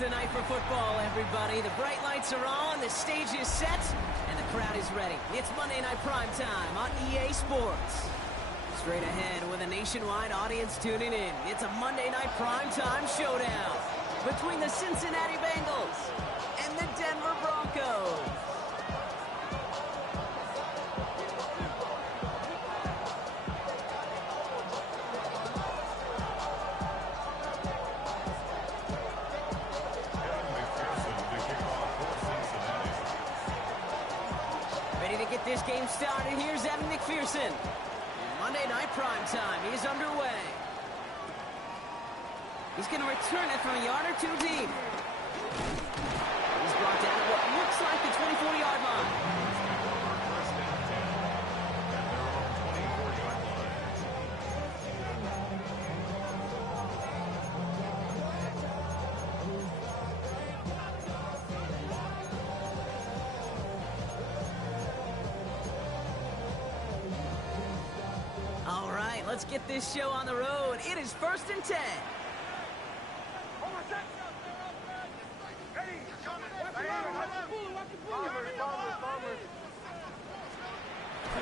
the night for football, everybody. The bright lights are on, the stage is set, and the crowd is ready. It's Monday Night Primetime on EA Sports. Straight ahead with a nationwide audience tuning in. It's a Monday Night Primetime showdown between the Cincinnati Bengals and the Denver Broncos. Get this game started. Here's Evan McPherson. Monday Night Primetime is underway. He's going to return it from a yard or two deep. He's brought down at what looks like the 24-yard line. Let's get this show on the road. It is 1st and 10.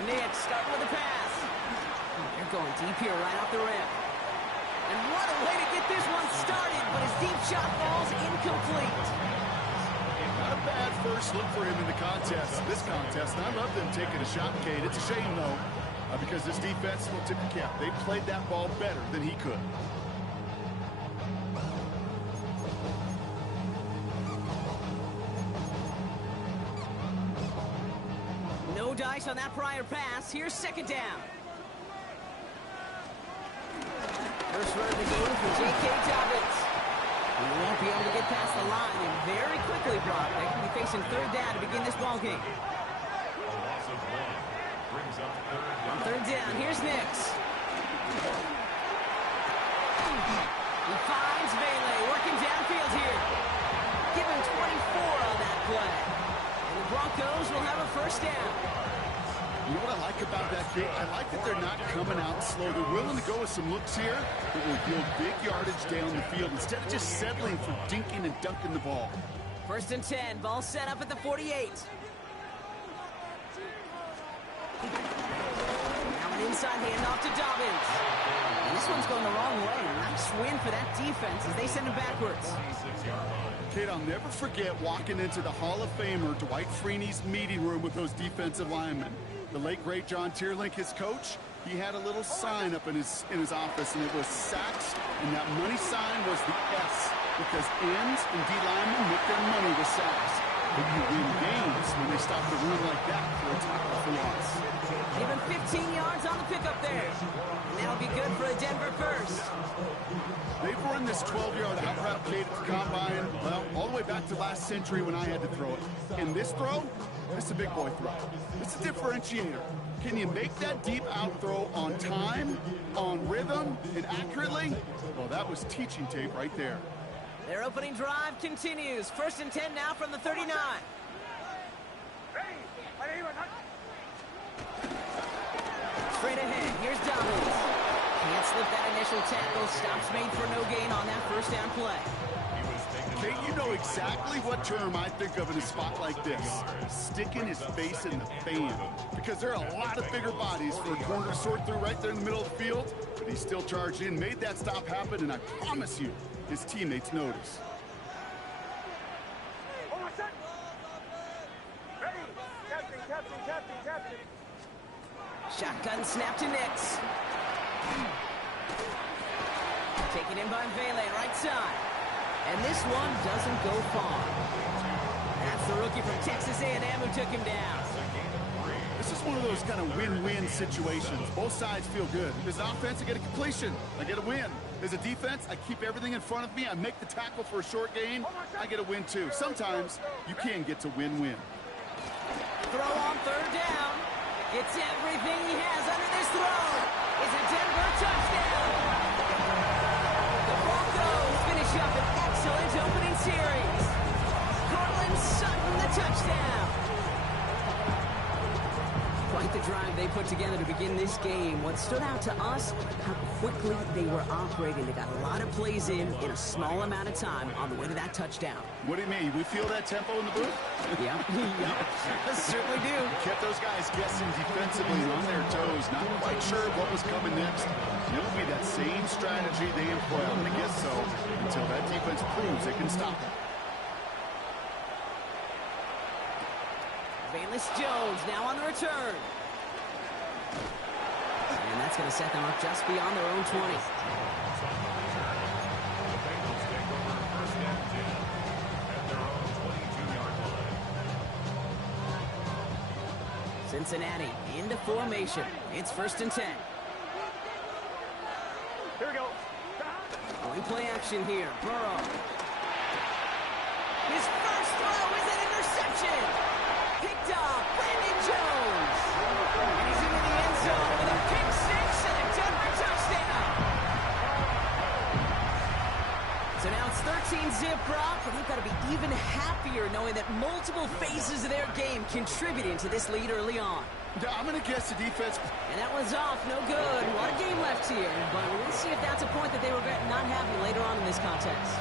Nick starting with the pass. They're going deep here right off the rim. And what a way to get this one started, but his deep shot falls incomplete. Not a bad first look for him in the contest. This contest, and I love them taking a shot, Kate. It's a shame, though. Because this defense will tip the cap. They played that ball better than he could. No dice on that prior pass. Here's second down. First run of the game for J.K. Dobbins. He won't be able to get past the line and very quickly blocked. They can be facing third down to begin this ball game. On third down, here's Nix. He finds Bailey working downfield here. Give him 24 on that play. And the Broncos will have a first down. You know what I like about that, Kate? I like that they're not coming out slow. They're willing to go with some looks here that will yield big yardage down the field instead of just settling for dinking and dunking the ball. 1st and 10, ball set up at the 48. Inside handoff to Dobbins. And this one's going the wrong way. Nice win for that defense as they send him backwards. Kate, I'll never forget walking into the Hall of Famer Dwight Freeney's meeting room with those defensive linemen. The late, great John Tierlink, his coach, he had a little sign up in his office, and it was sacks, and that money sign was the S, because ends and D linemen make their money with sacks. But you win games when they stop the run like that for a tackle for loss. Even 15 yards on the pickup there. And that'll be good for a Denver first. They've run this 12-yard out route, Kate, at the combine, well, all the way back to last century when I had to throw it. And this throw, this is a big boy throw. It's a differentiator. Can you make that deep out throw on time, on rhythm, and accurately? Well, that was teaching tape right there. Their opening drive continues. 1st and 10 now from the 39. Straight ahead, here's Dobbins. Can't slip that initial tackle. Stops made for no gain on that first down play. Kate, you know exactly what term I think of in a spot like this. Sticking his face in the fan. Because there are a lot of bigger bodies for a corner to sort through right there in the middle of the field. But he still charged in, made that stop happen, and I promise you, his teammates notice. Shotgun snap to Nix. Taken in by Vele, right side. And this one doesn't go far. That's the rookie from Texas A&M who took him down. This is one of those kind of win-win situations. Both sides feel good. As an offense, I get a completion. I get a win. As a defense, I keep everything in front of me. I make the tackle for a short gain. I get a win, too. Sometimes, you can get to win-win. Throw on third down. It's everything he has under this throw. It's a Denver touchdown. The Broncos finish up an excellent opening series. Cortland Sutton, the touchdown. Quite the the drive they put together to begin this game. What stood out to us, how quickly they were operating. They got a lot of plays in a small amount of time on the way to that touchdown. What do you mean? We feel that tempo in the booth? Yeah, certainly do. Kept those guys guessing defensively and on their toes, not quite sure what was coming next. It'll be that same strategy they employ, I'm going to guess so, until that defense proves it can stop it. Bayless Jones now on the return. And that's going to set them up just beyond their own 20. Cincinnati into formation. It's 1st and 10. Here we go. Going play action here. Burrow. His first throw is an interception. Picked up. Brandon Jones. And he's into the end zone with a pick six and a Denver touchdown. So now it's 13-zip, Brock, and they've got to be even happier knowing that multiple phases of their game contributing to this lead early on. I'm going to guess the defense. And that one's off. No good. A lot of game left here, but we'll see if that's a point that they regret not having later on in this contest.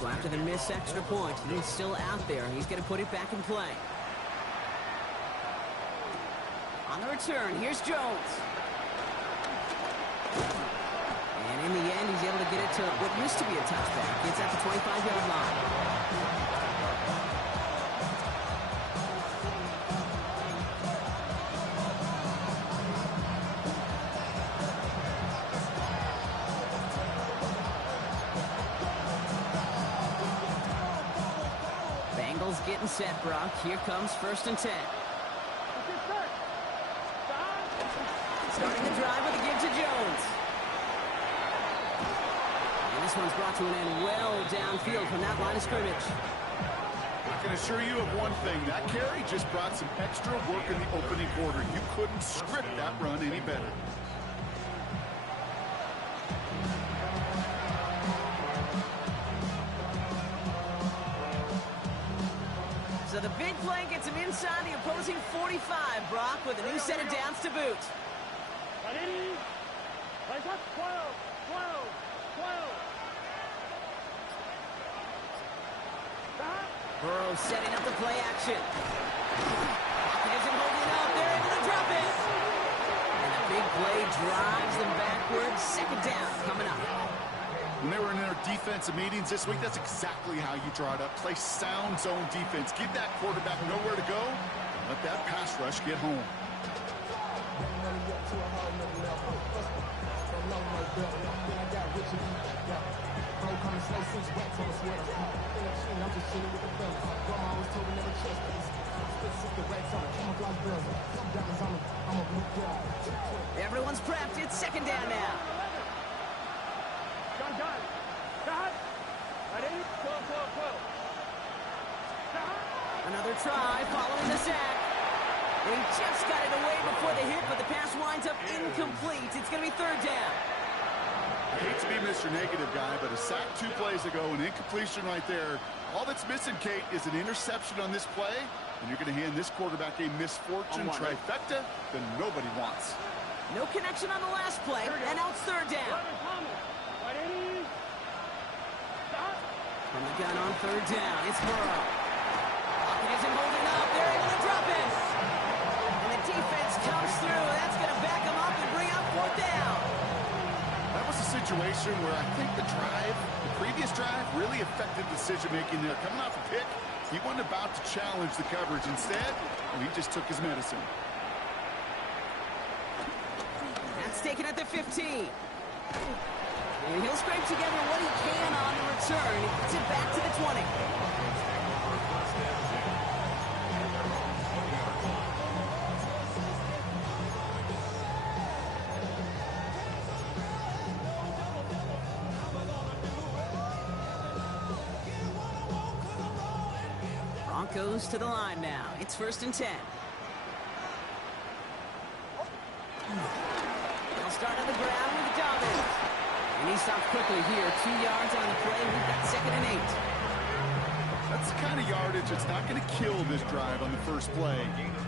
So after the missed extra point, he's still out there. He's going to put it back in play. On the return, here's Jones. And in the end, he's able to get it to what used to be a touchback. It's at the 25-yard line. Bengals getting set, Brock. Here comes 1st and 10. Starting the drive with a give to Jones. And this one's brought to an end well downfield from that line of scrimmage. I can assure you of one thing. That carry just brought some extra work in the opening quarter. You couldn't script that run any better. So the big play gets him inside the opposing 45, Brock, with a new set of downs to boot. Burrow setting up the play action. He isn't holding up. They're able to drop it. And the big play drives them backwards. 2nd down coming up. When they were in their defensive meetings this week, that's exactly how you draw it up. Play sound zone defense. Give that quarterback nowhere to go. Let that pass rush get home. Everyone's prepped. It's 2nd down now. Another try following the sack. They just got it away before the hit, but the pass winds up incomplete. It's going to be 3rd down. I hate to be Mr. Negative guy, but a sack 2 plays ago, an incompletion right there. All that's missing, Kate, is an interception on this play, and you're going to hand this quarterback a misfortune trifecta that nobody wants. No connection on the last play, and now it's 3rd down. From the gun on 3rd down, it's Burrow. Pocket isn't holding up. They're able to drop it. And the defense comes through. That's going to back them up and bring up 4th down. That was a situation where I think the previous drive, really affected decision-making there. Coming off a pick, he wasn't about to challenge the coverage. Instead, he just took his medicine. That's taken at the 15. And he'll scrape together what he can on the return. He gets it back to the 20. Broncos to the line now. It's 1st and 10. They'll start on the ground with Dobbins. And he stops quickly here. 2 yards on the play. We've got 2nd and 8. That's the kind of yardage that's not going to kill this drive on the first play,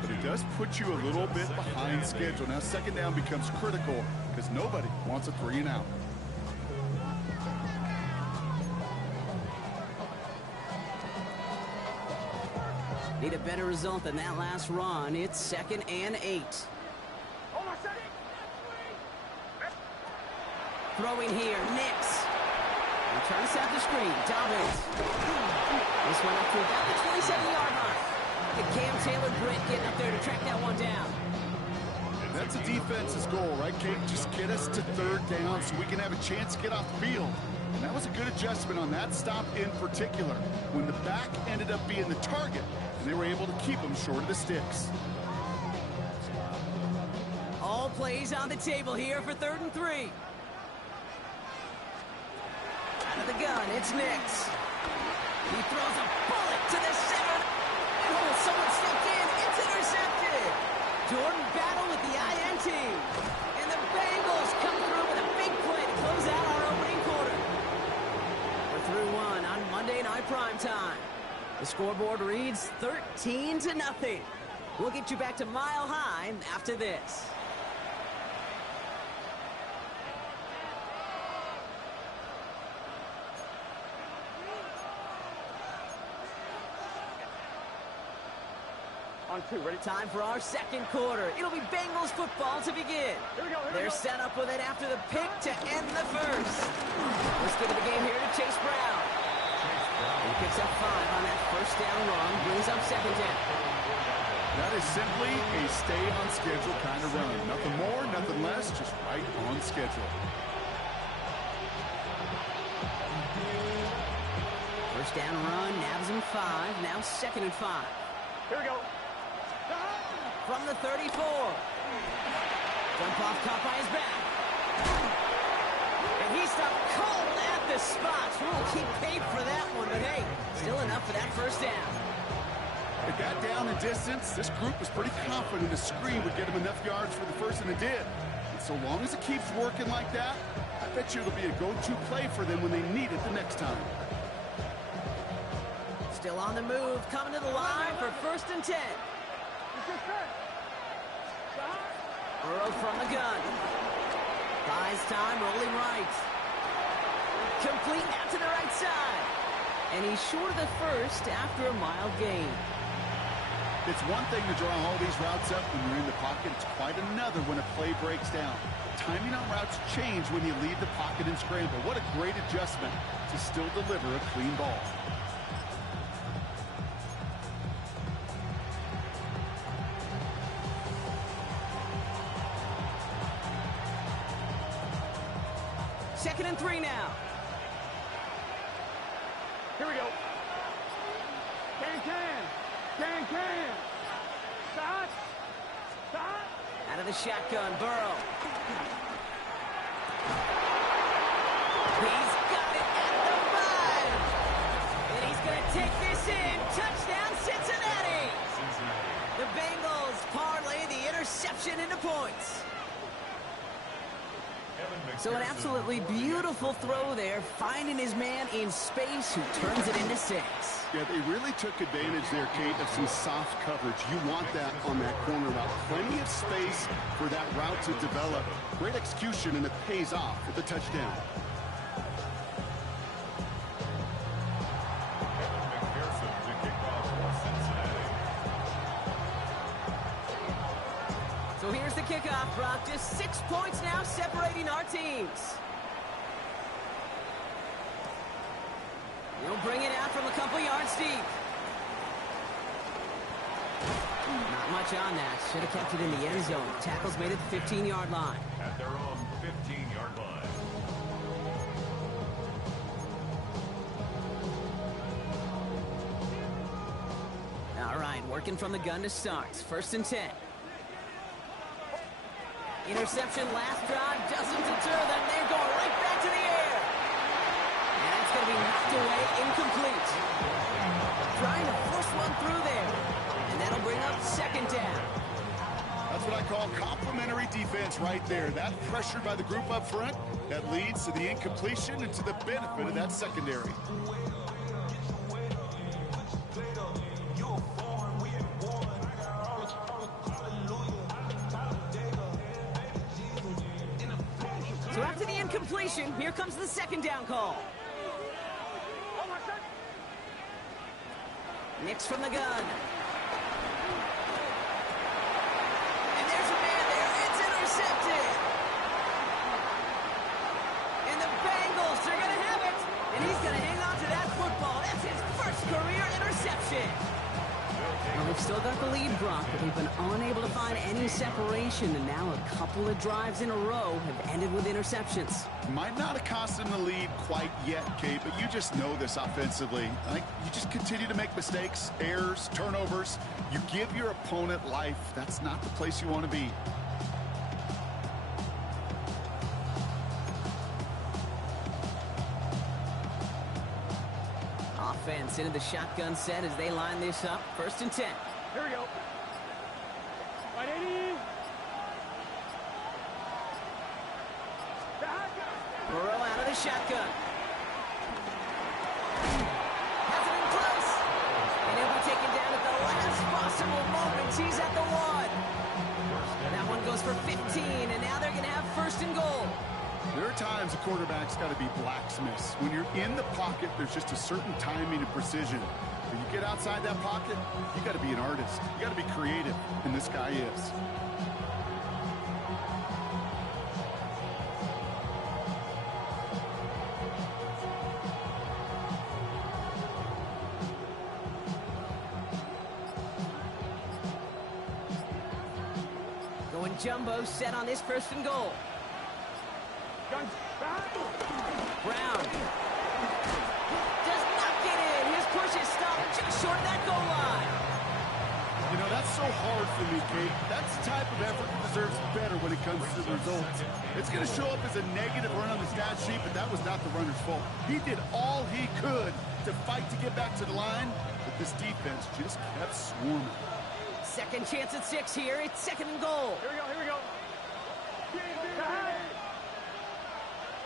but it does put you a little bit behind schedule. Now 2nd down becomes critical because nobody wants a 3 and out. Need a better result than that last run. It's 2nd and 8. Throwing here, Nix. Returns out the screen, Dobbins. This one up to about the 27-yard line. And Cam Taylor-Britt getting up there to track that one down. That's a defense's goal, right, Kate? Just get us to 3rd down so we can have a chance to get off the field. And that was a good adjustment on that stop in particular, when the back ended up being the target, and they were able to keep him short of the sticks. All plays on the table here for 3rd and 3. Out of the gun, it's Nix. He throws a bullet to the center. And someone stepped in. It's intercepted. Jordan Battle with the INT. And the Bengals come through with a big play to close out our opening quarter. We're through 1 on Monday Night Primetime. The scoreboard reads 13-0. We'll get you back to Mile High after this. On 2, ready? Time for our 2nd quarter. It'll be Bengals football to begin. They're set up with it after the pick to end the first. Let's get to the game here to Chase Brown. He picks up 5 on that 1st down run, brings up 2nd down. That is simply a stay-on-schedule kind of run. Nothing more, nothing less, just right on schedule. 1st down run, nabs him 5, now 2nd and 5. Here we go. From the 34. Jump off caught by his back. And he stopped cold at the spot. We'll keep paid for that one, but hey, still enough for that 1st down. It got down in distance. This group was pretty confident the screen would get him enough yards for the first, and it did. And so long as it keeps working like that, I bet you it'll be a go-to play for them when they need it the next time. Still on the move, coming to the line for 1st and 10. Burrow from the gun. Buys time, rolling right. Complete out to the right side. And he's short of the first after a mile gain. It's one thing to draw all these routes up when you're in the pocket. It's quite another when a play breaks down. Timing on routes change when you leave the pocket and scramble. What a great adjustment to still deliver a clean ball. Second and 3 now. Here we go. Can. Stop. Out of the shotgun, Burrow. He's got it at the 5. And he's going to take this in. Touchdown, Cincinnati. The Bengals parlay the interception into points. So an absolutely beautiful throw there, finding his man in space who turns it into 6. Yeah, they really took advantage there, Kate, of some soft coverage. You want that on that corner route. Plenty of space for that route to develop. Great execution, and it pays off with the touchdown. So here's the kickoff, Brock. Just 6 points now separating our teams. He'll bring it out from a couple yards deep. Not much on that. Should have kept it in the end zone. Tackles made it the 15-yard line. At their own 15-yard line. All right, working from the gun to start. 1st and 10. Interception last drive doesn't deter them. They're going right back to the air. And it's going to be knocked away, incomplete. Trying to force one through there. And that'll bring up 2nd down. That's what I call complimentary defense right there. That pressure by the group up front, that leads to the incompletion and to the benefit of that secondary. So after the incompletion, here comes the second down call. Nix from the gun. And there's a man there. It's intercepted. And the Bengals are going to have it. And he's going to hang on to that football. That's his first career interception. Well, they've still got the lead, Brock, but they've been unable to find any separation. And now a couple of drives in a row have ended with interceptions. Might not have cost them the lead quite yet, Kate, but you just know this offensively. Like, you just continue to make mistakes, errors, turnovers. You give your opponent life. That's not the place you want to be. Offense into the shotgun set as they line this up. 1st and 10. Here we go. Right, 80. Burrow out of the shotgun. Has it in close. And he'll be taken down at the last possible moment. He's at the 1. That one goes for 15, and now they're going to have 1st and goal. There are times a quarterback's got to be blacksmiths. When you're in the pocket, there's just a certain timing and precision. When you get outside that pocket, you got to be an artist. You got to be creative, and this guy is. Going jumbo set on this 1st and goal. Brown does not get in. His push is stopped just short of that goal line. You know, that's so hard for me, Kate. That's the type of effort that deserves better when it comes to the results. It's going to show up as a negative run on the stat sheet, but that was not the runner's fault. He did all he could to fight to get back to the line, but this defense just kept swarming. Second chance at 6 here. It's 2nd and goal. Here we go, here we go.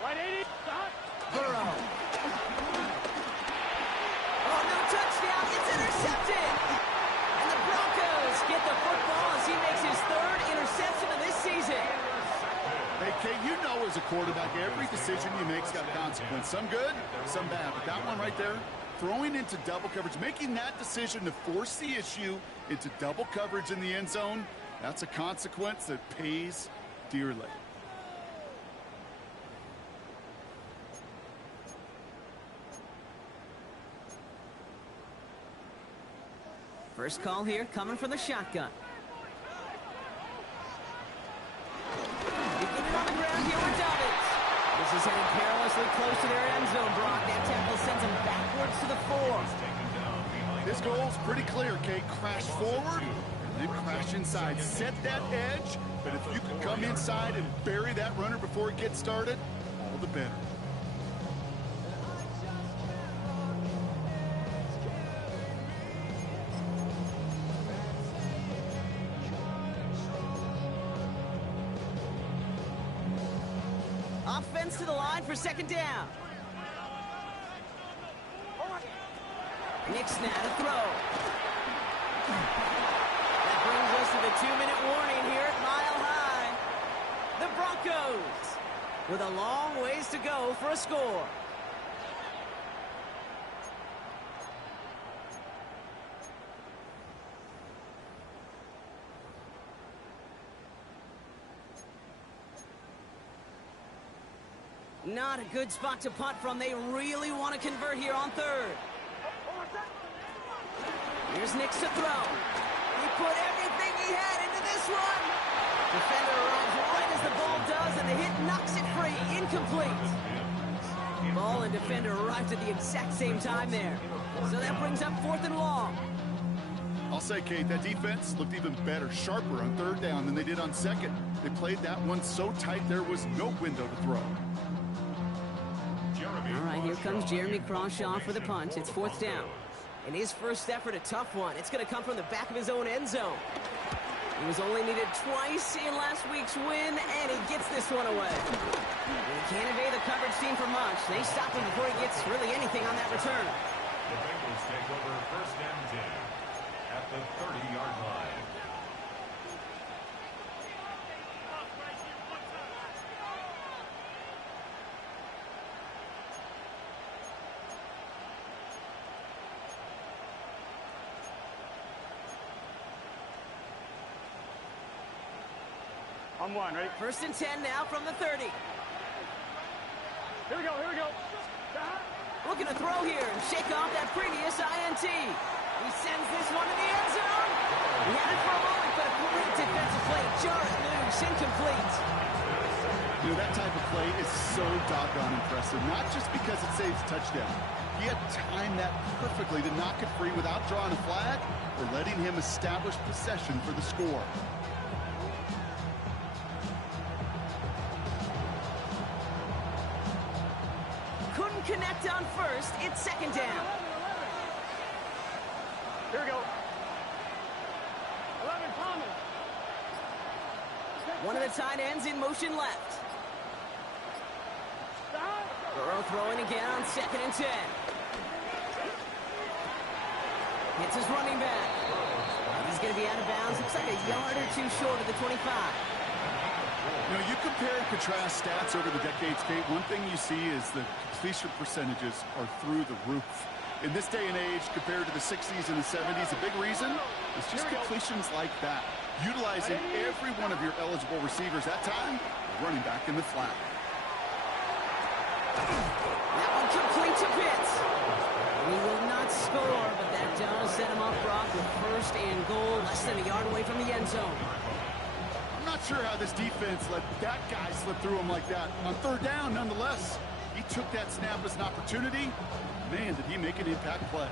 Right, 80. Burrow. Oh, no touchdown. It's intercepted. And the Broncos get the football as he makes his 3rd interception of this season. Hey, Kate, you know as a quarterback, every decision you make's got a consequence. Some good, some bad. But that one right there, throwing into double coverage, making that decision to force the issue into double coverage in the end zone, that's a consequence that pays dearly. First call here coming from the shotgun. Beginning on the ground here with Dobbins. This is heading perilously close to their end zone, Brock. That tackle sends him backwards to the 4. This goal's pretty clear, Kate. Crash forward, and then crash inside. Set that edge, but if you can come inside and bury that runner before it gets started, all the better. Offense to the line for 2nd down. Nix now to throw. That brings us to the 2-minute warning here at Mile High. The Broncos with a long ways to go for a score. Not a good spot to punt from. They really want to convert here on 3rd. Here's Nix to throw. He put everything he had into this one. Defender arrives right as the ball does, and the hit knocks it free. Incomplete. Ball and defender arrived at the exact same time there. So that brings up 4th and long. I'll say, Kate, that defense looked even better, sharper on 3rd down than they did on 2nd. They played that one so tight there was no window to throw. All right, here comes Jeremy Crawshaw for the punt. It's 4th down. In his first effort, a tough one. It's going to come from the back of his own end zone. He was only needed twice in last week's win, and he gets this one away. He can't evade the coverage team for much. They stop him before he gets really anything on that return. The Bengals take over first and 10 at the 30-yard line. On one, ready? First and 10 now from the 30. Here we go, here we go. Looking to throw here and shake off that previous INT. He sends this one to the end zone. He had it for a moment, but a great defensive play to jar it loose, incomplete. You know, that type of play is so doggone impressive, not just because it saves a touchdown. He had timed that perfectly to knock it free without drawing a flag or letting him establish possession for the score. Couldn't connect on first. It's second down. Here we go. 11, Thomas. One of the tight ends in motion left. Burrow throwing again on second and 10. Hits his running back. He's going to be out of bounds. Looks like a yard or two short of the 25. You know, you compare and contrast stats over the decades, Kate. One thing you see is the completion percentages are through the roof. In this day and age, compared to the 60s and the 70s, a big reason is just completions like that. Utilizing every one of your eligible receivers that time, running back in the flat. That one complete to Pitts. He will not score, but that does set him up, Brock, with first and goal, less than a yard away from the end zone. I'm not sure how this defense let that guy slip through him like that. On third down, nonetheless, he took that snap as an opportunity. Man, did he make an impact play.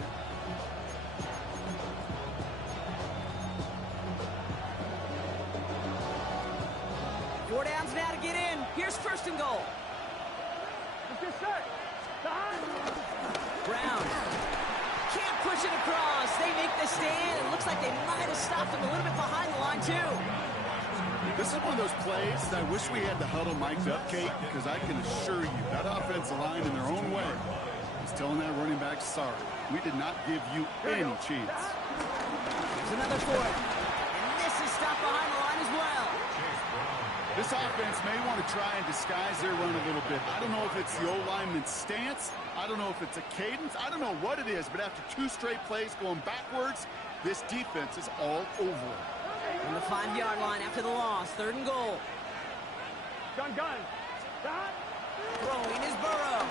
Four downs now to get in. Here's first and goal. Brown can't push it across. They make the stand. It looks like they might have stopped him a little bit behind the line, too. This is one of those plays that I wish we had the huddle mic'd up, Kate, because I can assure you that offensive line in their own way is telling that running back, sorry, we did not give you any chance. There's another fourth. And this is stopped behind the line as well. This offense may want to try and disguise their run a little bit. I don't know if it's the O-lineman's stance. I don't know if it's a cadence. I don't know what it is, but after two straight plays going backwards, this defense is all over it. On the 5-yard line after the loss, third and goal. Gun. Throwing is Burrow.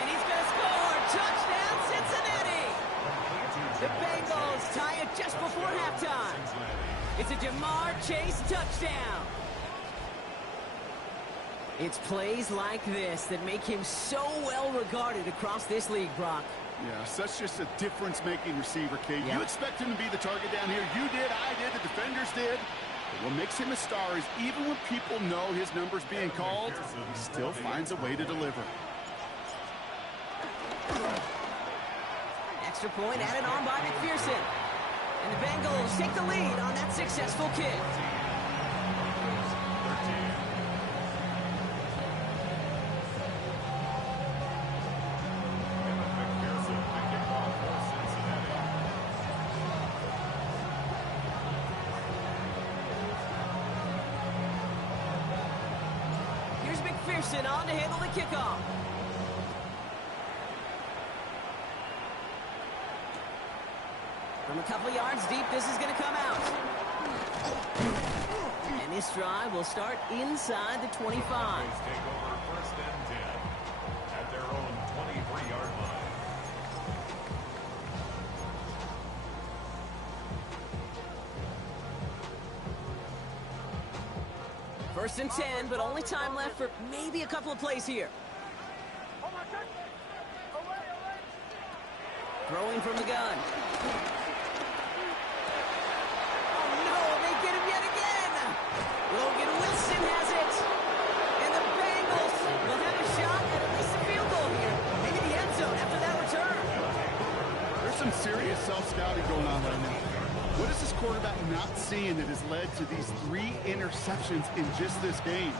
And he's going to score. Touchdown, Cincinnati. The Bengals tie it just before halftime. It's a Jamar Chase touchdown. It's plays like this that make him so well regarded across this league, Brock. Yeah, such just a difference-making receiver, Kate. You expect him to be the target down here. You did, I did, the defenders did. But what makes him a star is even when people know his number's being called, he still finds a way to deliver. Extra point added on by McPherson. And the Bengals take the lead on that successful kick. Here's McPherson on to handle the kickoff. From a couple yards deep, this is going to come out. And this drive will start inside the 25. Take over first and 10 at their own 23-yard line. First and 10, but only time left for maybe a couple of plays here. Throwing from the gun. Logan Wilson has it. And the Bengals will have a shot at least a field goal here. Maybe the end zone after that return. There's some serious self-scouting going on right now. What is this quarterback not seeing that has led to these 3 interceptions in just this game?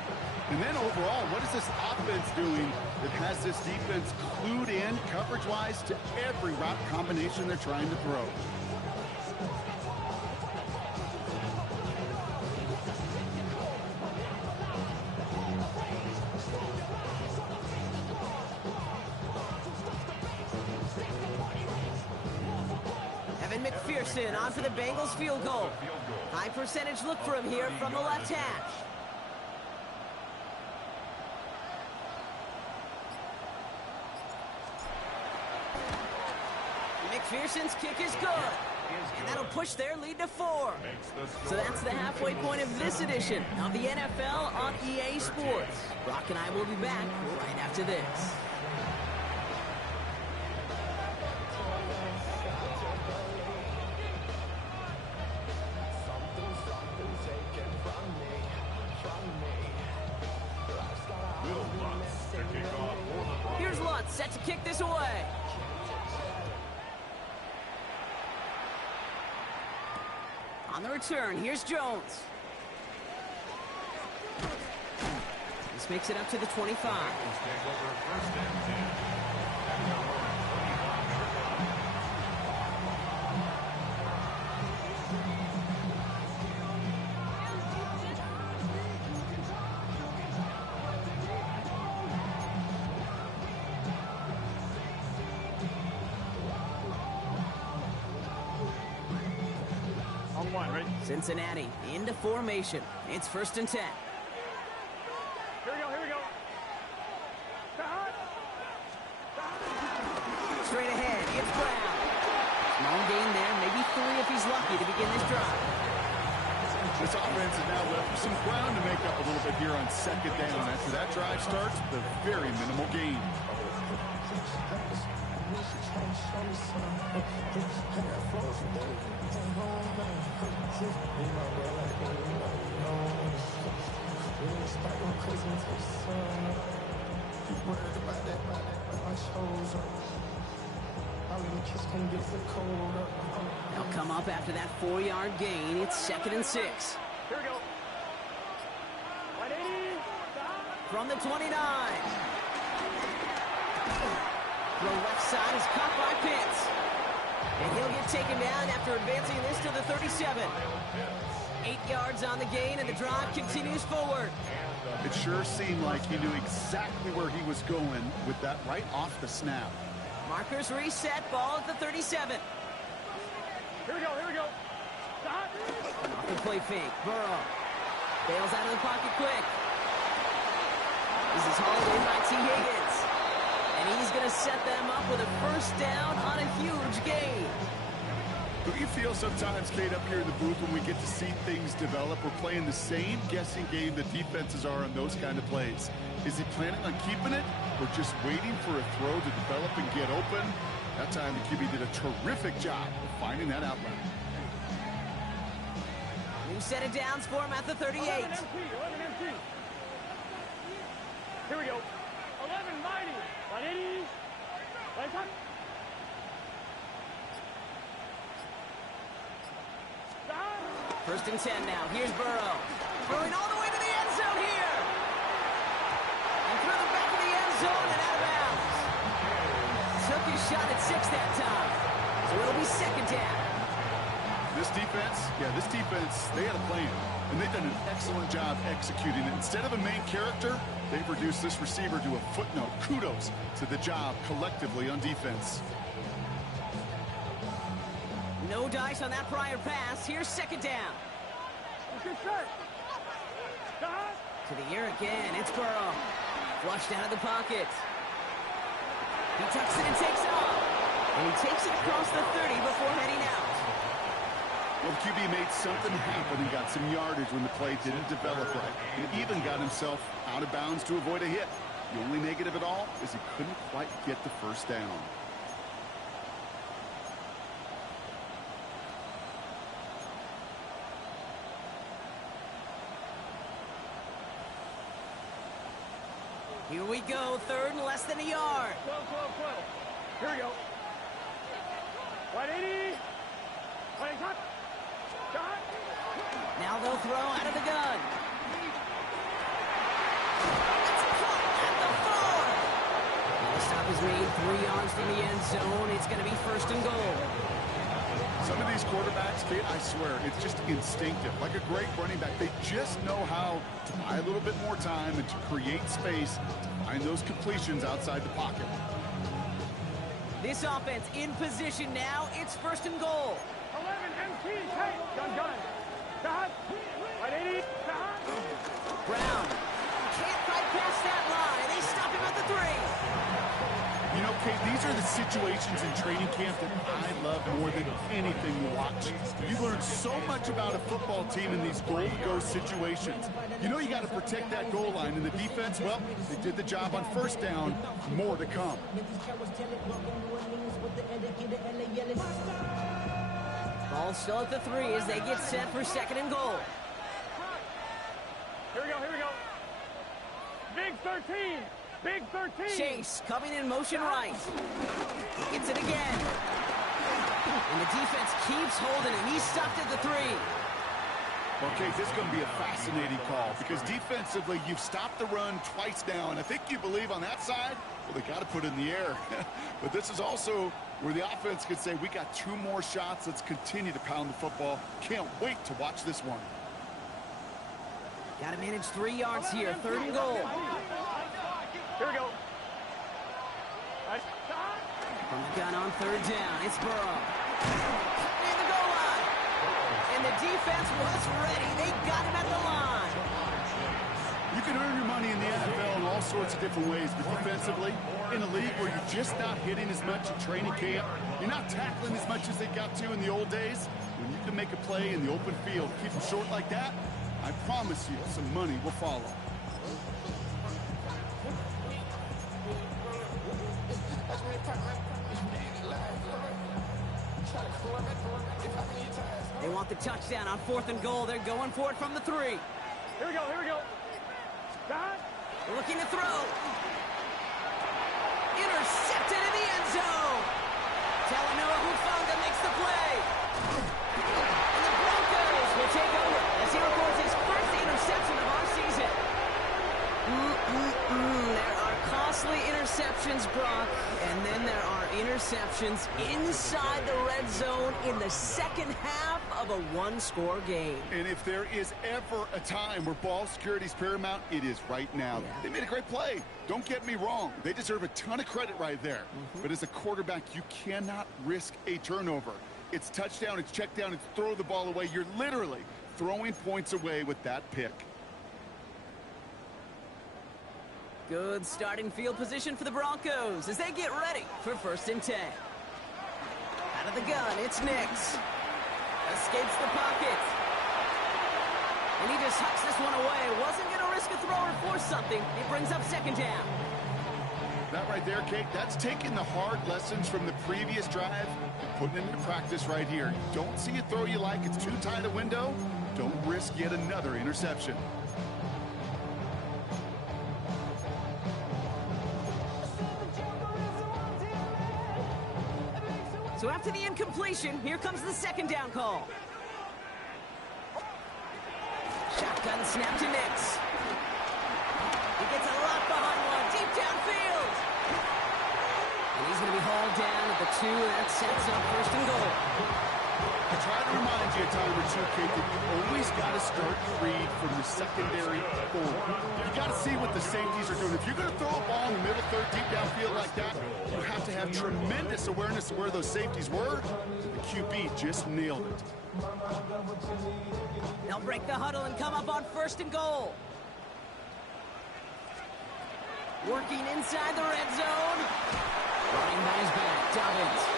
And then overall, what is this offense doing that has this defense clued in coverage-wise to every route combination they're trying to throw? Evan McPherson on for the Bengals field goal. High percentage look for him here from the left hash. McPherson's kick is good. And that'll push their lead to 4. So that's the halfway point of this edition of the NFL on EA Sports. Brock and I will be back right after this. Here's Lutz set to kick this away. On the return, here's Jones. This makes it up to the 25. Cincinnati into formation. It's 1st and 10. Here we go, here we go. Straight ahead, it's Brown. Small gain there, maybe 3 if he's lucky to begin this drive. This offense is now left with some ground to make up a little bit here on 2nd down. After that drive starts, the very minimal gain. They'll come up after that 4-yard gain. It's 2nd and 6. Here we go. 180. From the 29. The left side is caught by Pitts. And he'll get taken down after advancing this to the 37. 8 yards on the gain, and the drive continues forward. It sure seemed like he knew exactly where he was going with that right off the snap. Markers reset, ball at the 37. Here we go, here we go. Stop. Off the play fake, Burrow. Bails out of the pocket quick. This is hauled in by T. Higgins. And he's going to set them up with a 1st down on a huge gain. Do you feel sometimes, Kate, up here in the booth when we get to see things develop, we're playing the same guessing game that defenses are on those kind of plays? Is he planning on keeping it or just waiting for a throw to develop and get open? That time the QB did a terrific job of finding that outlet. New set of downs for him at the 38. 11 empty. Here we go. 11 mighty. 180. Right touch. Stop. 1st and 10 now. Here's Burrow. Throwing all the way to the end zone here. And through the back of the end zone and out of bounds. Took his shot at 6 that time. So it'll be 2nd down. This defense, they had a plan. And they've done an excellent job executing it. Instead of a main character, they've reduced this receiver to a footnote. Kudos to the job collectively on defense. No dice on that prior pass. Here's 2nd down. To the air again. It's Burrow. Flushed out of the pocket. He tucks it and takes off. And he takes it across the 30 before heading out. Well, the QB made something happen and got some yardage when the play didn't develop right. And even got himself out of bounds to avoid a hit. The only negative at all is he couldn't quite get the 1st down. Here we go, 3rd and less than a yard. 12. Here we go. 180. Right touch. throw out of the gun. It's caught at the 4. The stop is made 3 yards from the end zone. It's going to be 1st and goal. Some of these quarterbacks, Kate, I swear, it's just instinctive. Like a great running back, they just know how to buy a little bit more time and to create space to find those completions outside the pocket. This offense in position now. It's 1st and goal. 11 MT, hey, gun. Sahad, 180, Sahad. Brown can't fight past that line. They stop him at the 3. You know, Kate, these are the situations in training camp that I love more than anything to watch. You learn so much about a football team in these goal-to-go situations. You know you got to protect that goal line, and the defense, well, they did the job on 1st down. More to come. Ball still at the 3 as they get set for 2nd and goal. Here we go. Big 13. Big 13. Chase coming in motion right. Gets it again. And the defense keeps holding him. He's stopped at the 3. Okay, this is going to be a fascinating call because defensively, you've stopped the run twice now, and I think you believe on that side, well, they got to put it in the air. But this is also where the offense could say, we got 2 more shots. Let's continue to pound the football. Can't wait to watch this one. Got to manage 3 yards here. 3rd and goal. Here we go. From the gun on 3rd down, it's Burrow. In the goal line. And the defense was ready. They got him at the line. You can earn your money in the NFL in all sorts of different ways, but defensively, in a league where you're just not hitting as much in training camp, you're not tackling as much as they got to in the old days, when you can make a play in the open field, keep them short like that, I promise you some money will follow. They want the touchdown on 4th and goal. They're going for it from the 3. Here we go. Sahad. Looking to throw. Intercepted in the end zone. Talanoa Hufanga makes the play. And the Broncos will take over as he records his 1st interception of our season. There are costly interceptions, Brock, and then there are interceptions inside the red zone in the 2nd half of a 1-score game. And if there is ever a time where ball security is paramount, it is right now. Yeah. They made a great play. Don't get me wrong. They deserve a ton of credit right there. But as a quarterback, you cannot risk a turnover. It's touchdown, it's check down, it's throw the ball away. You're literally throwing points away with that pick. Good starting field position for the Broncos as they get ready for 1st and 10. Out of the gun, it's Nix. Escapes the pocket. And he just hucks this one away. Wasn't going to risk a throw or force something. It brings up 2nd down. That right there, Kate, that's taking the hard lessons from the previous drive and putting it into practice right here. You don't see a throw you like, it's too tight a window, don't risk yet another interception. So after the incompletion, here comes the 2nd down call. Shotgun snap to Nix. He gets a lot behind one, deep downfield. And he's going to be hauled down at the 2. That sets up 1st and goal. I try to remind you a time or two, Kate, that you always got to start your read from the secondary forward. You got to see what the safeties are doing. If you're going to throw a ball in the middle third, deep downfield like that, you have to have tremendous awareness of where those safeties were. The QB just nailed it. They'll break the huddle and come up on 1st and goal. Working inside the red zone. Running by his back, Dobbins.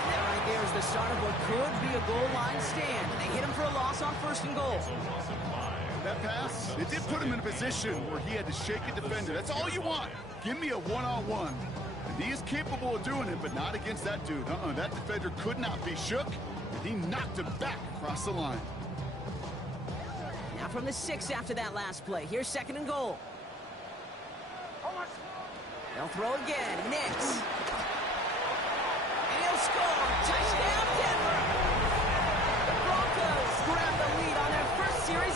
That right there is the start of what could be a goal line stand. They hit him for a loss on 1st and goal. That pass, it did put him in a position where he had to shake a defender. That's all you want. Give me a one-on-one. And he is capable of doing it, but not against that dude. That defender could not be shook, and he knocked him back across the line. Now from the 6 after that last play. Here's 2nd and goal. They'll throw again. Nix. And he'll score. Touchdown, Denver. The Broncos grab the lead on their first series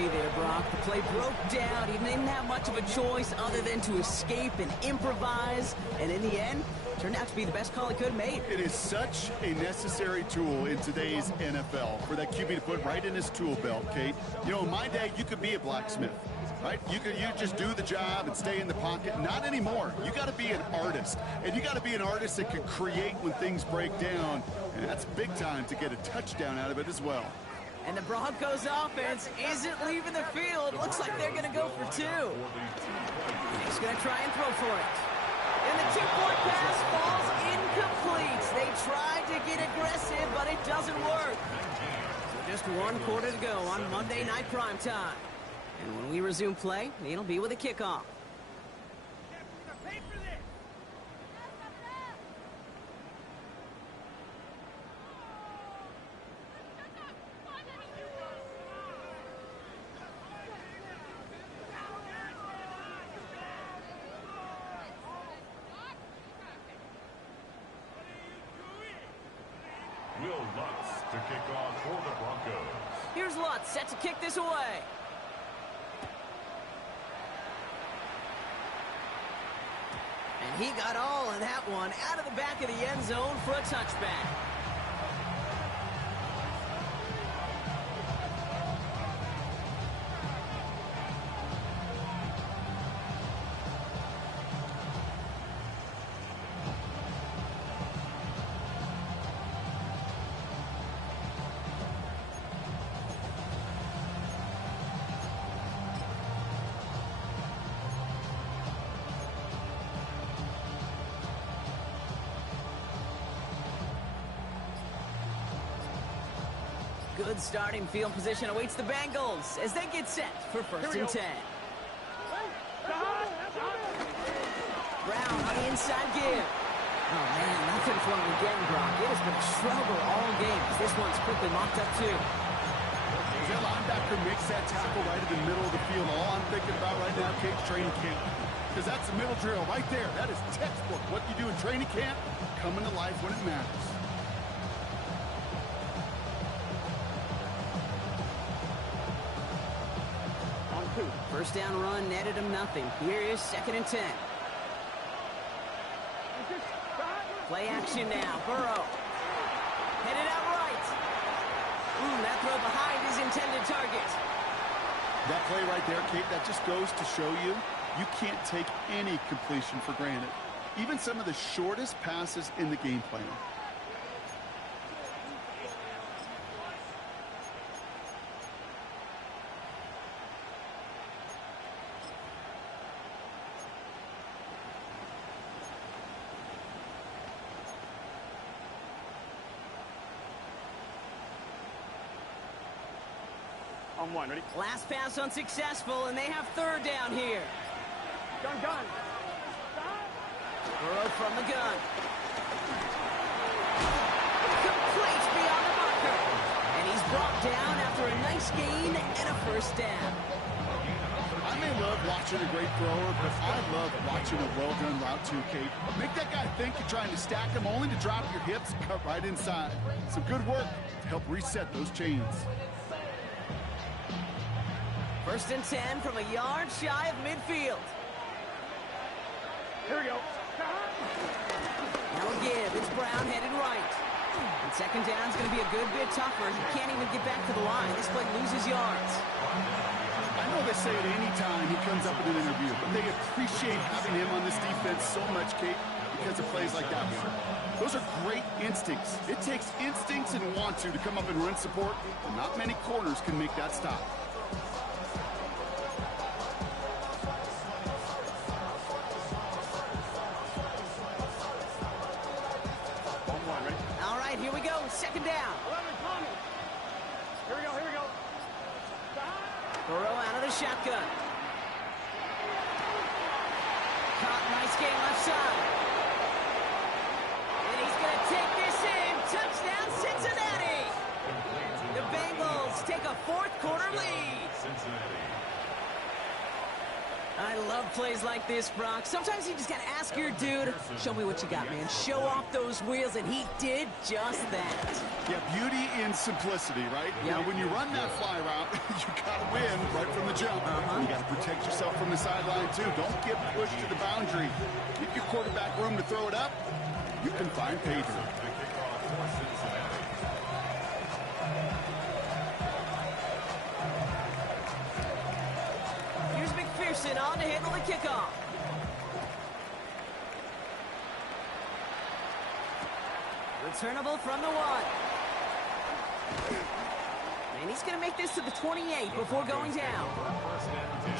be there, Brock. The play broke down. He didn't have much of a choice other than to escape and improvise. And in the end, turned out to be the best call he could have made. It is such a necessary tool in today's NFL for that QB to put right in his tool belt, Kate. You know, in my day, you could be a blacksmith, right? You just do the job and stay in the pocket. Not anymore. You got to be an artist, and you got to be an artist that can create when things break down, and that's big time to get a touchdown out of it as well. And the Broncos offense isn't leaving the field. Looks like they're going to go for two. He's going to try and throw for it. And the two-point pass falls incomplete. They tried to get aggressive, but it doesn't work. So just 1 quarter to go on Monday Night Primetime. And when we resume play, it'll be with a kickoff. Will Lutz to kick off for the Broncos. Here's Lutz set to kick this away. And he got all of that one out of the back of the end zone for a touchback. Good starting field position awaits the Bengals as they get set for 1st and 10. Brown on the inside give. Oh, man, nothing from him again, Brock. It has been a struggle all game. This one's quickly mocked up, too. That linebacker makes that tackle right in the middle of the field. All I'm thinking about right now, Kate's training camp. Because that's the middle drill right there. That is textbook. What you do in training camp, coming to life when it matters. First down run netted him nothing. Here is 2nd and 10. Play action now. Burrow. Headed out right. That throw behind his intended target. That play right there, Kate, that just goes to show you, you can't take any completion for granted. Even some of the shortest passes in the game plan. On one, ready? Last pass unsuccessful, and they have 3rd down here. Gun. Burrow from the gun. Complete beyond the marker. And he's brought down after a nice gain and a 1st down. I may love watching a great thrower, but I love watching a well-done route too, Kate. Make that guy think you're trying to stack him only to drop your hips and cut right inside. Some good work to help reset those chains. 1st and 10 from a yard shy of midfield. Here we go. Now a give. It's Brown headed right. And 2nd down's going to be a good bit tougher. He can't even get back to the line. This play loses yards. I know they say it any time he comes up in an interview, but they appreciate having him on this defense so much, Kate, because of plays like that one. Those are great instincts. It takes instincts and want to come up and run support, and not many corners can make that stop. All right, here we go. 2nd down. 11 coming. Here we go. Burrow out of the shotgun. Caught, nice game left side. And he's going to take this in. Touchdown, Cincinnati. The Bengals take a 4th quarter lead. Cincinnati. I love love plays like this, Brock. Sometimes you just gotta ask your dude, show me what you got, man. Show off those wheels, and he did just that. Yeah, beauty in simplicity, right? Yep. Now, when you run that fly route, you gotta win right from the jump. You gotta protect yourself from the sideline, too. Don't get pushed to the boundary. Give your quarterback room to throw it up. You can find pay dirt. Here's McPherson on to handle the kickoff. Returnable from the 1. And he's going to make this to the 28 before going down.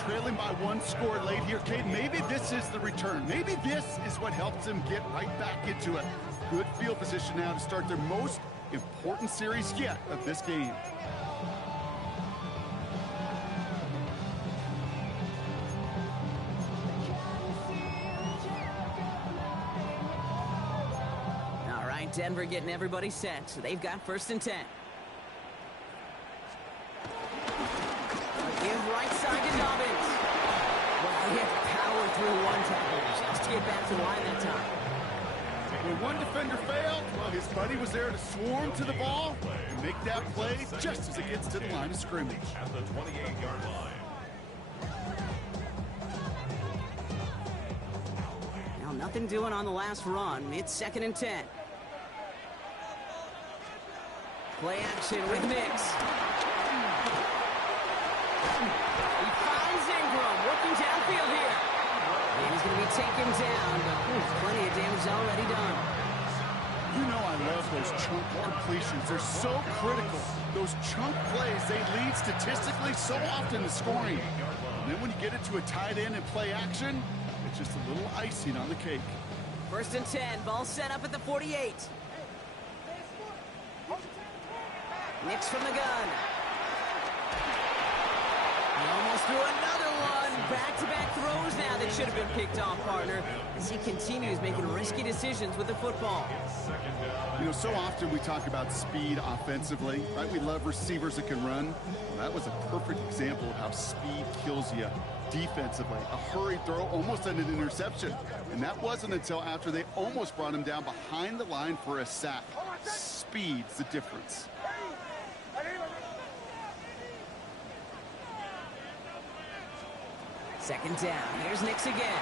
Trailing by 1 score late here, Kate. Maybe this is the return. Maybe this is what helps them get right back into it. Good field position now to start their most important series yet of this game. All right, Denver getting everybody set. So they've got 1st and 10. Give right side to Dobbins. Well, he had to power through 1 tackle just to get back to the line that time. When one defender failed, well, his buddy was there to swarm to the ball and make that play just as it gets to the line of scrimmage. At the 28-yard line. Now, nothing doing on the last run. It's 2nd and 10. Play action with Mix. He finds Ingram working downfield here. And he's going to be taken down, but plenty of damage already done. You know I love those chunk completions. They're so critical. Those chunk plays, they lead statistically so often to scoring. And then when you get it to a tight end and play action, it's just a little icing on the cake. 1st and 10, ball set up at the 48. Nix from the gun. He almost threw another one. Back-to-back throws now that should have been picked off, partner, as he continues making risky decisions with the football. You know, so often we talk about speed offensively, right? We love receivers that can run. Well, that was a perfect example of how speed kills you defensively. A hurried throw, almost an interception. And that wasn't until after they almost brought him down behind the line for a sack. Speed's the difference. Second down. Here's Nix again.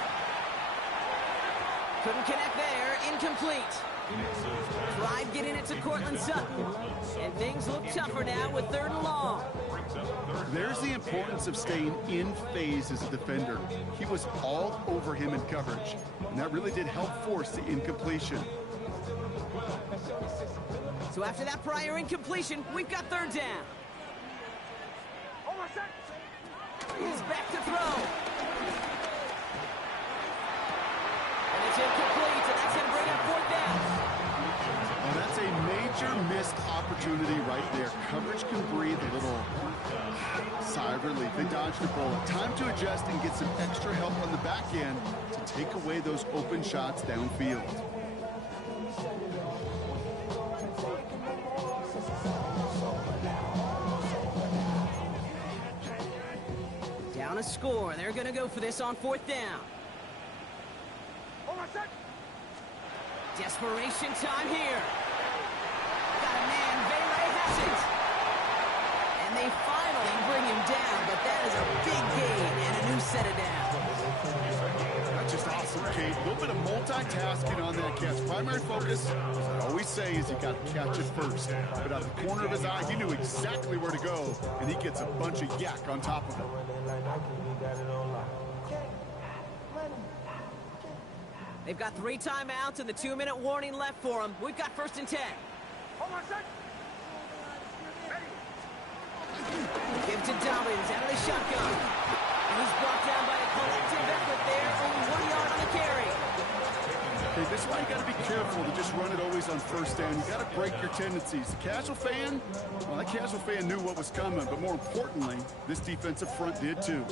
Couldn't connect there. Incomplete. Tried getting it to Cortland Sutton. And things look tougher now with 3rd and long. There's the importance of staying in phase as a defender. He was all over him in coverage. And that really did help force the incompletion. So after that prior incompletion, we've got 3rd down. He's back to throw. And it's incomplete, and that's going to bring up 4th down. Well, that's a major missed opportunity right there. Coverage can breathe a little sigh of relief. They dodged the bullet. Time to adjust and get some extra help on the back end to take away those open shots downfield. Down a score. They're going to go for this on 4th down. Desperation time here. Got a man. Vele has it. And they finally bring him down, but that is a big gain and a new set of downs. That's just awesome, Kate. A little bit of multitasking on that catch. Primary focus, as I always say, is you got to catch it first. But out of the corner of his eye, he knew exactly where to go, and he gets a bunch of yak on top of it. They've got 3 timeouts and the 2-minute warning left for them. We've got 1st and 10. Give to Dobbins out of the shotgun. And he's brought down by a collective effort there. Only 1 yard on the carry. Okay, this is why you got to be careful to just run it always on 1st down. You got to break your tendencies. The casual fan, well, that casual fan knew what was coming, but more importantly, this defensive front did too.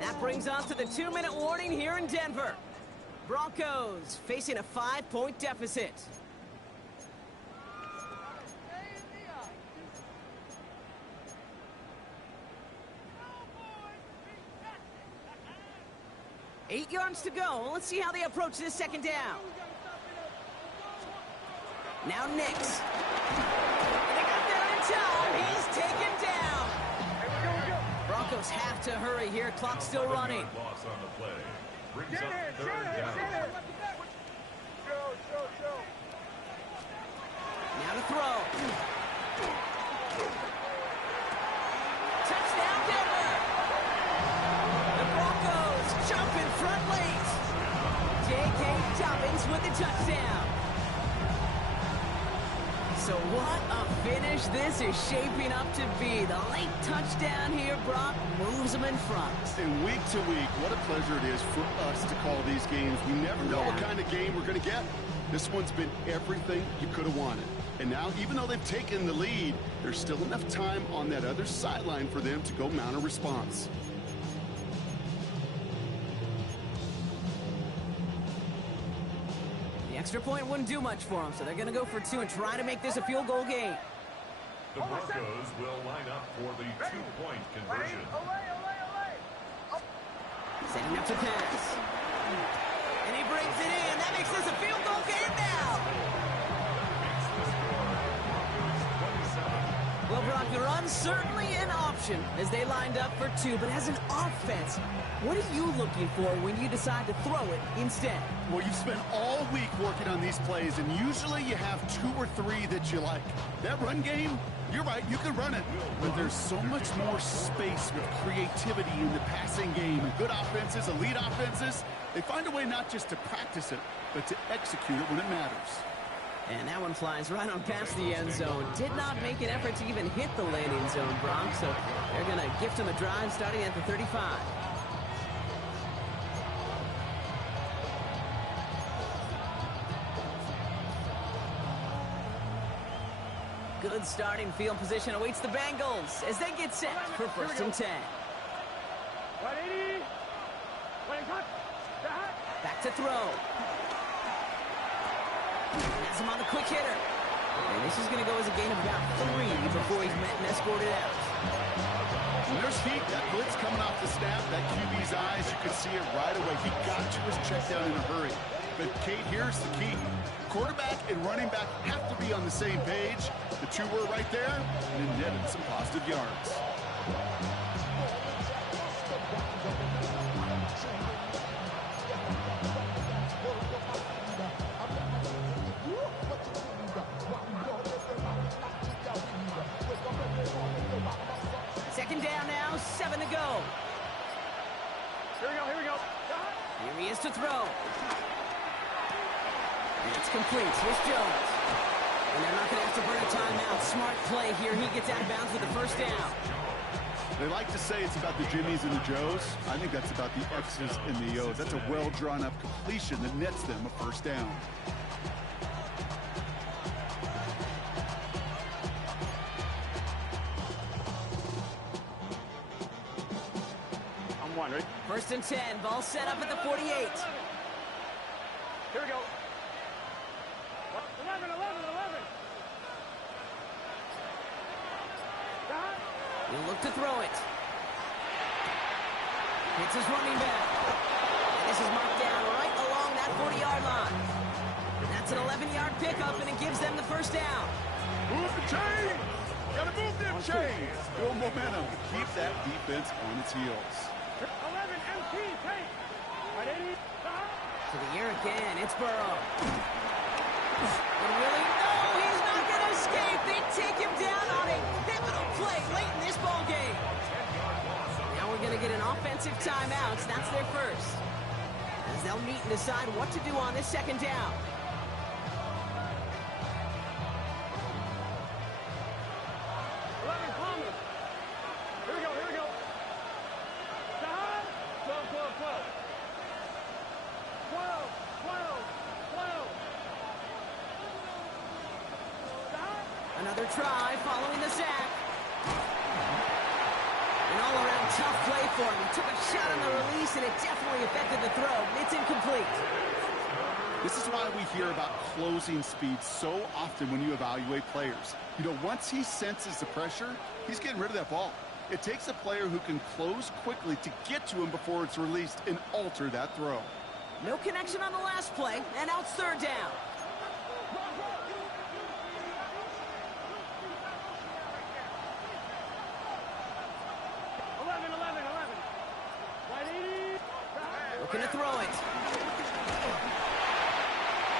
That brings us to the 2-minute warning here in Denver. Broncos facing a 5-point deficit. Eight yards to go. Let's see how they approach this second down. Now Nix. They got there in time. He's taken down. Broncos have to hurry here. Clock's still running. Loss on the play. Brings up third down. Now to throw. Touchdown Denver. The Broncos jump in front late. J.K. Dobbins with the touchdown. So what a finish this is shaping up to be. The late touchdown here, Brock, moves them in front. And week to week, what a pleasure it is for us to call these games. We never know what kind of game we're going to get. This one's been everything you could have wanted. And now, even though they've taken the lead, there's still enough time on that other sideline for them to go mount a response. The extra point wouldn't do much for them, so they're going to go for two and try to make this a field goal game. The Broncos will line up for the 2-point conversion. Setting up to pass. And he brings it in. That makes this a field goal game now. Makes the score Broncos 27. Well, Brock, the run's certainly an option as they lined up for two, but as an offense, what are you looking for when you decide to throw it instead? Well, you've spent all week working on these plays, and usually you have 2 or 3 that you like. That run game, you're right, you can run it. But there's so much more space with creativity in the passing game. And good offenses, elite offenses, they find a way not just to practice it, but to execute it when it matters. And that one flies right on past the end zone. Did not make an effort to even hit the landing zone, Brock, so they're going to gift him a drive starting at the 35. Good starting field position awaits the Bengals as they get set for 1st and 10. 180. Back to throw. Has him on the quick hitter. And this is going to go as a gain of about 3 before he's met and escorted out. When there's heat, that blitz coming off the snap, that QB's eyes, you can see it right away. He got to his check down in a hurry. But, Kate, here's the key. Quarterback and running back have to be on the same page. The two were right there, and it netted some positive yards. Second down now, 7 to go. Here we go. Here he is to throw. And it's complete. Here's Jones. And they're not going to have to burn a timeout. Smart play here. He gets out of bounds with the first down. They like to say it's about the Jimmies and the Joes. I think that's about the X's and the O's. That's a well-drawn-up completion that nets them a first down. I'm one, ready? 1st and 10. Ball set up at the 48. Here we go. 11. He'll look to throw it. Hits his running back. And this is marked down right along that 40-yard line. That's an 11-yard pickup, and it gives them the first down. Move the chains! Gotta move them chains! Build momentum. Keep that defense on its heels. 11, MT, take. 180. To the air again, it's Burrow. And really, no, he's not going to escape. They take him down on a pivotal play late in this ball game. Now we're going to get an offensive timeout. That's their first. As they'll meet and decide what to do on this second down. 11, Palmer. Here we go. 12. Another try following the sack. An all-around tough play for him. He took a shot on the release, and it definitely affected the throw. It's incomplete. This is why we hear about closing speed so often when you evaluate players. You know, once he senses the pressure, he's getting rid of that ball. It takes a player who can close quickly to get to him before it's released and alter that throw. No connection on the last play, and now it's third down. Looking to throw it.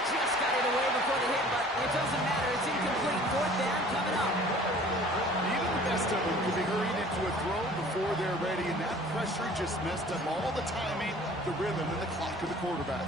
Just got it away before the hit, but it doesn't matter. It's incomplete. Fourth down coming up. Even the best of them could be hurried into a throw before they're ready, and that pressure just messed up all the timing, the rhythm, and the clock of the quarterback.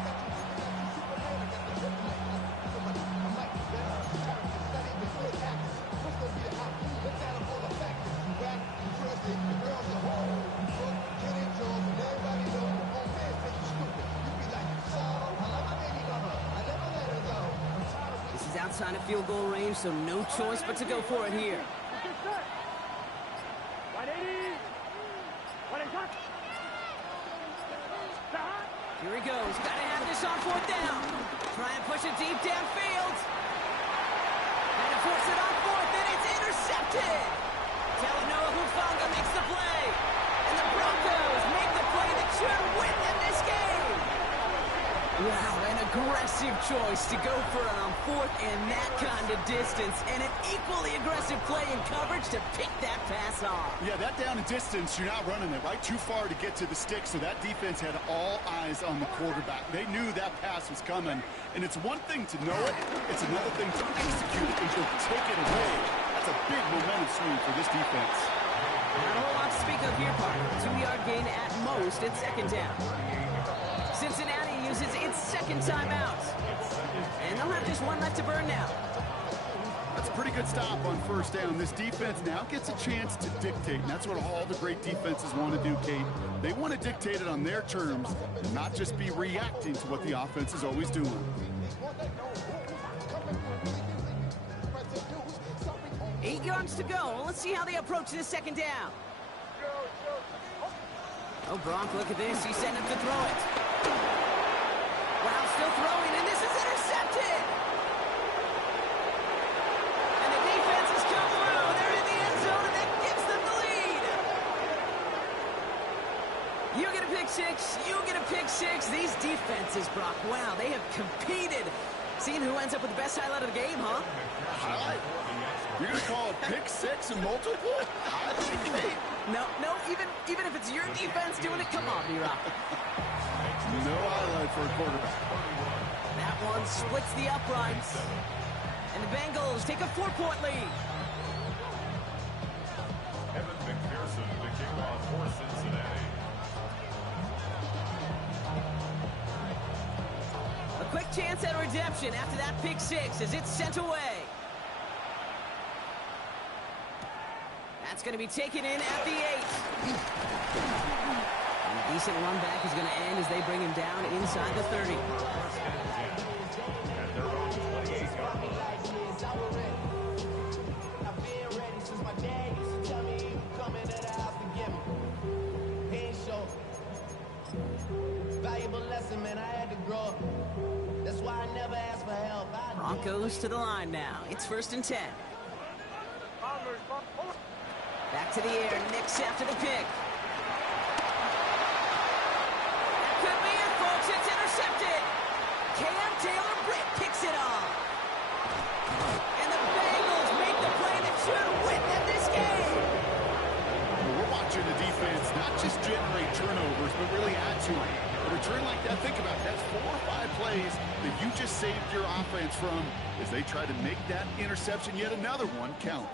Outside of field goal range, so no choice but to go for it here. Here he goes. Gotta have this on fourth down. Try and push it deep downfield. And to force it on fourth, and it's intercepted. Talanoa Hufanga makes the play. And the Broncos make the play that should win them this game. Wow, an aggressive choice to go for it on fourth and that kind of distance, and an equally aggressive play in coverage to pick that pass off. Yeah, that down and distance, you're not running it, right? Too far to get to the stick, so that defense had all eyes on the quarterback. They knew that pass was coming, and it's one thing to know it, it's another thing to execute it and go take it away. That's a big momentum swing for this defense. Not a whole lot to speak of here, partner. 2-yard gain at most at second down. Cincinnati uses its second timeout. And they'll have just one left to burn now. That's a pretty good stop on first down. This defense now gets a chance to dictate, and that's what all the great defenses want to do, Kate. They want to dictate it on their terms and not just be reacting to what the offense is always doing. 8 yards to go. Let's see how they approach this second down. Oh, Gronk, look at this. He's setting up to throw it. Wow, still throwing, and this is intercepted. And the defense has come through. They're in the end zone, and that gives them the lead. You get a pick six. You get a pick six. These defenses, Brock, wow, they have competed. Seeing who ends up with the best highlight of the game, huh? Highlight? You're going to call a pick six and multiple? No, even if it's your defense doing it, come on, B-Rock. No highlight for a quarterback. That one splits the uprights. And the Bengals take a 4-point lead. Evan McPherson to kick off for Cincinnati. A quick chance at redemption after that pick six as it's sent away. That's going to be taken in at the 8. And a decent run back is going to end as they bring him down inside the 30. First and 10 at their own 28-yard line. I've been ready since my dad used to tell me he would come into the house to get me. He ain't show. Valuable lesson, man, I had to grow up. That's why I never asked for help. Broncos to the line now. It's first and 10. Back to the air. Knicks after the pick. That could be it, folks. It's intercepted. Cam Taylor-Britt picks it off. And the Bengals make the play that should win them this game. We're watching the defense not just generate turnovers, but really add to it. A return like that, think about it, that's 4 or 5 plays that you just saved your offense from as they try to make that interception, yet another one, count.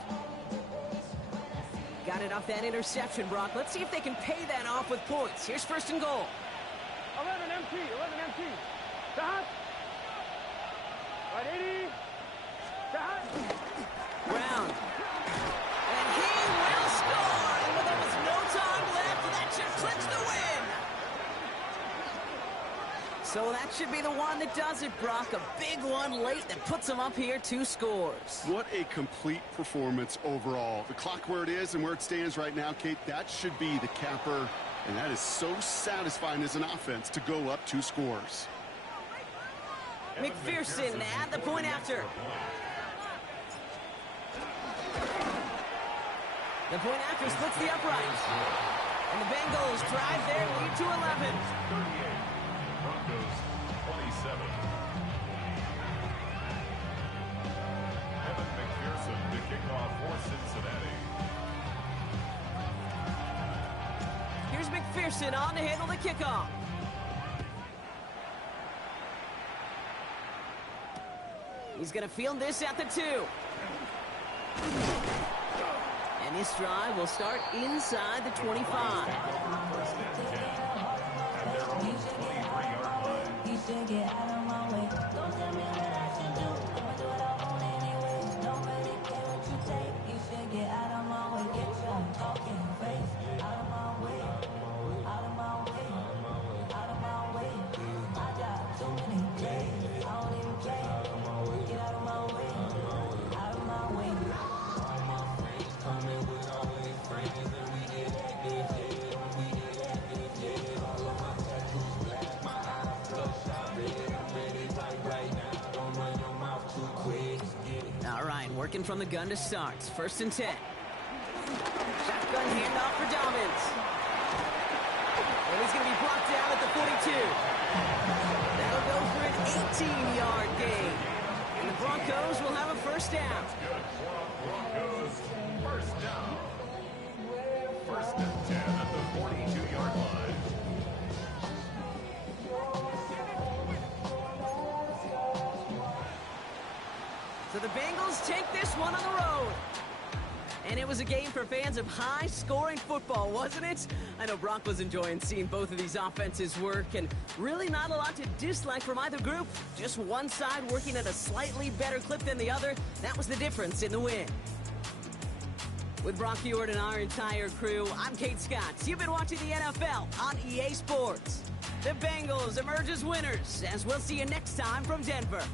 Got it off that interception, Brock. Let's see if they can pay that off with points. Here's first and goal. 11 MT. Stop. Right, 80. Stop. Brown. And he will score. And with almost no time left, that should clinch the win. So that should be the one that does it, Brock. A big one late that puts them up here 2 scores. What a complete performance overall. The clock where it is and where it stands right now, Kate, that should be the capper. And that is so satisfying as an offense to go up 2 scores. McPherson at the point after. The point after splits the upright. And the Bengals drive their lead to 11. 38. Broncos 27. Evan McPherson to kick off for Cincinnati. Here's McPherson on to handle the kickoff. He's going to field this at the 2. And this drive will start inside the 25. First and 10. At their own 23-yard line. You should get out of my way. Don't tell me what I should do. I'ma do what I want anyway. Don't really care what you say. You should get out of my way. Get your talking face out of my way. Out of my way. Out of my way. I got too many days. I don't even play. Get out of my way. Out of my way. All my friends coming with all their friends, and we get this, we get this, all of my tattoos black, my eyes bloodshot red. I'm ready right now. Don't run your mouth too quick. Get it. All right, working from the gun to start. First and 10. Shotgun handoff for Dobbins. And he's going to be blocked down at the 42. That'll go for an 18-yard gain. And the Broncos will have a first down. Good. Broncos first down. First and 10 at the 42-yard line. So the Bengals take this one on the road. And it was a game for fans of high-scoring football, wasn't it? I know Brock was enjoying seeing both of these offenses work, and really not a lot to dislike from either group. Just one side working at a slightly better clip than the other. That was the difference in the win. With Brock Huard and our entire crew, I'm Kate Scott. You've been watching the NFL on EA Sports. The Bengals emerge as winners, as we'll see you next time from Denver.